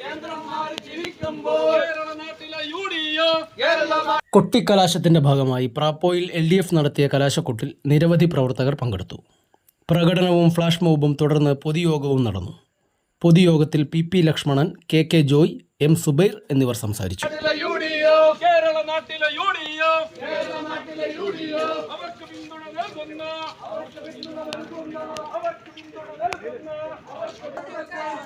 കേന്ദ്രം മാറി ജീവിക്കുമ്പോൾ കേരള നാട്ടിലെ യു ഡി എഫ് കൊട്ടിക്കലാശത്തിന്റെ ഭാഗമായി പ്രാപ്പോയിൽ എൽ ഡി എഫ് നടത്തിയ കലാശക്കൊട്ടിൽ നിരവധി പ്രവർത്തകർ പങ്കെടുത്തു. പ്രകടനവും ഫ്ലാഷ് മോബും തുടർന്ന് പൊതുയോഗവും നടന്നു. പൊതുയോഗത്തിൽ P P Lakshmanan K K Joy M Subair എന്നിവർ സംസാരിച്ചു. അവർക്ക്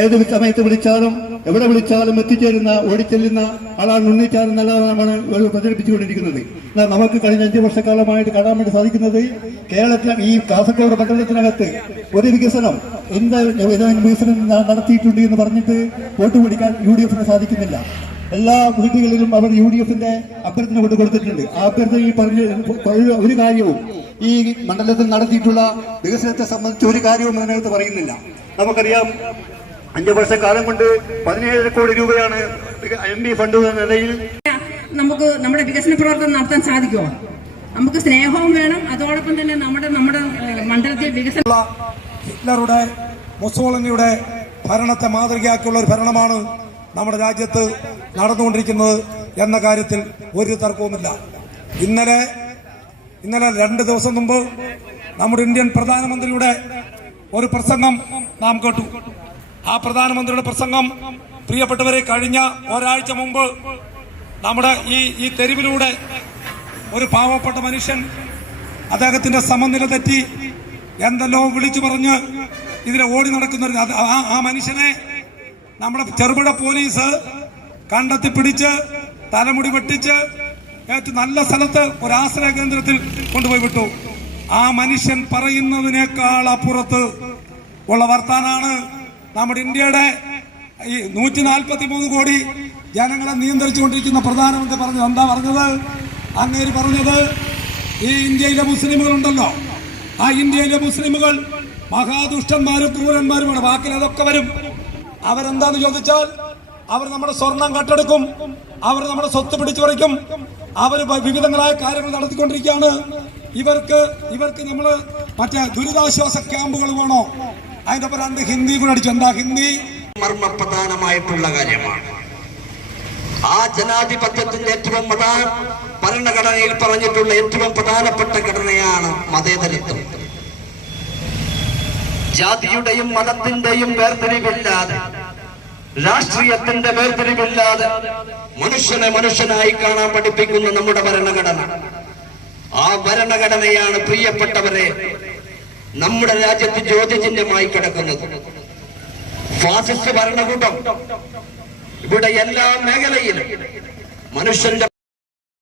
ഏത് സമയത്ത് വിളിച്ചാലും എവിടെ വിളിച്ചാലും എത്തിച്ചേരുന്ന ഓടിച്ചെല്ലുന്ന ആളാണ് ഉണ്ണിച്ചാലും നല്ലതാണ് പ്രചരിപ്പിച്ചുകൊണ്ടിരിക്കുന്നത്. എന്നാൽ നമുക്ക് കഴിഞ്ഞ അഞ്ചു വർഷക്കാലമായിട്ട് കാണാൻ വേണ്ടി സാധിക്കുന്നത് കേരളത്തിൽ ഈ കാസർഗോഡ് മണ്ഡലത്തിനകത്ത് ഒരു വികസനം എന്ത് വികസനം നടത്തിയിട്ടുണ്ട് എന്ന് പറഞ്ഞിട്ട് വോട്ട് പിടിക്കാൻ യു ഡി എഫിന് സാധിക്കുന്നില്ല. എല്ലാ വീടുകളിലും അവർ യു ഡി എഫിന്റെ അഭ്യർത്ഥന കൊണ്ട് കൊടുത്തിട്ടുണ്ട്. ആ അഭ്യർത്ഥന ഈ പറഞ്ഞ ഒരു കാര്യവും ഈ മണ്ഡലത്തിൽ നടത്തിയിട്ടുള്ള വികസനത്തെ സംബന്ധിച്ച് ഒരു കാര്യവും അതിനകത്ത് പറയുന്നില്ല. നമുക്കറിയാം അഞ്ചു വർഷക്കാലം കൊണ്ട് പതിനേഴര കോടി രൂപയാണ് എം പി ഫണ്ട് എന്ന നിലയിൽ നമുക്ക് നമ്മുടെ വികസന പ്രവർത്തനം നടത്താൻ സാധിക്കുമോ? നമുക്ക് സ്നേഹവും വേണം. അതോടൊപ്പം തന്നെ നമ്മുടെ നമ്മുടെ മണ്ഡലത്തിൽ വികസന ഹിറ്റ്ലറുടെ മുസോളിനിയുടെ ഭരണത്തെ മാതൃകയാക്കിയുള്ള ഒരു ഭരണമാണ് നമ്മുടെ രാജ്യത്ത് നടന്നുകൊണ്ടിരിക്കുന്നത് എന്ന കാര്യത്തിൽ ഒരു തർക്കവുമില്ല. ഇന്നലെ ഇന്നലെ രണ്ട് ദിവസം മുമ്പ് നമ്മുടെ ഇന്ത്യൻ പ്രധാനമന്ത്രിയുടെ ഒരു പ്രസംഗം നാം കേട്ടു. ആ പ്രധാനമന്ത്രിയുടെ പ്രസംഗം പ്രിയപ്പെട്ടവരെ കഴിഞ്ഞ ഒരാഴ്ച മുമ്പ് നമ്മുടെ ഈ ഈ തെരുവിലൂടെ ഒരു പാവപ്പെട്ട മനുഷ്യൻ അദ്ദേഹത്തിന്റെ സമനില തെറ്റി എന്തെല്ലോ വിളിച്ചു പറഞ്ഞ് ഇതിനെ ഓടി നടക്കുന്ന ആ മനുഷ്യനെ നമ്മുടെ ചെറുപുഴ പോലീസ് കണ്ടെത്തി പിടിച്ച് തലമുടി വെട്ടിച്ച് ഏറ്റവും നല്ല സ്ഥലത്ത് ഒരു ആശ്രയ കേന്ദ്രത്തിൽ കൊണ്ടുപോയി വിട്ടു. ആ മനുഷ്യൻ പറയുന്നതിനേക്കാൾ അപ്പുറത്ത് ഉള്ള വർത്താനാണ് നമ്മുടെ ഇന്ത്യയുടെ ഈ നൂറ്റി നാൽപ്പത്തി മൂന്ന് കോടി ജനങ്ങളെ നിയന്ത്രിച്ചുകൊണ്ടിരിക്കുന്ന പ്രധാനമന്ത്രി പറഞ്ഞത് എന്താ പറഞ്ഞത്? അങ്ങേര് പറഞ്ഞത് ഈ ഇന്ത്യയിലെ മുസ്ലിമുകളുണ്ടല്ലോ. ആ ഇന്ത്യയിലെ മുസ്ലിമുകൾ മഹാദുഷ്ടന്മാരും ക്രൂരന്മാരുമാണ്. ബാക്കിൽ അതൊക്കെ വരും. അവരെന്താന്ന് ചോദിച്ചാൽ അവർ നമ്മുടെ സ്വർണം കട്ടെടുക്കും. അവർ നമ്മുടെ സ്വത്ത് പിടിച്ചു പറിക്കും. അവർ വിവിധങ്ങളായ കാര്യങ്ങൾ നടത്തിക്കൊണ്ടിരിക്കുകയാണ്. ഇവർക്ക് ഇവർക്ക് നമ്മൾ മറ്റേ ദുരിതാശ്വാസ ക്യാമ്പുകൾ വേണോ? അതിന്റെ ഒപ്പം രണ്ട് ഹിന്ദി കൂടെ അടിച്ചു. എന്താ ഹിന്ദി? മർമ്മപ്രധാനമായിട്ടുള്ള കാര്യമാണ്. ആ ജനാധിപത്യത്തിന്റെ ഏറ്റവും പ്രധാന ഭരണഘടനയിൽ പറഞ്ഞിട്ടുള്ള ഏറ്റവും പ്രധാനപ്പെട്ട ഘടനയാണ് മതേതരത്വം. ജാതിയുടെയും മതത്തിന്റെയും വേർതിരിവില്ലാതെ രാഷ്ട്രീയത്തിന്റെ വേർതിരിവില്ലാതെ മനുഷ്യനെ മനുഷ്യനായി കാണാൻ പഠിപ്പിക്കുന്ന നമ്മുടെ ഭരണഘടന. ആ ഭരണഘടനയാണ് പ്രിയപ്പെട്ടവരെ നമ്മുടെ രാജ്യത്ത് ജ്യോതിചിഹ്നമായി കിടക്കുന്നത്. ഫാസിസ്റ്റ് ഭരണകൂടം. ഇവിടെ എല്ലാ മേഖലയിലും മനുഷ്യന്റെ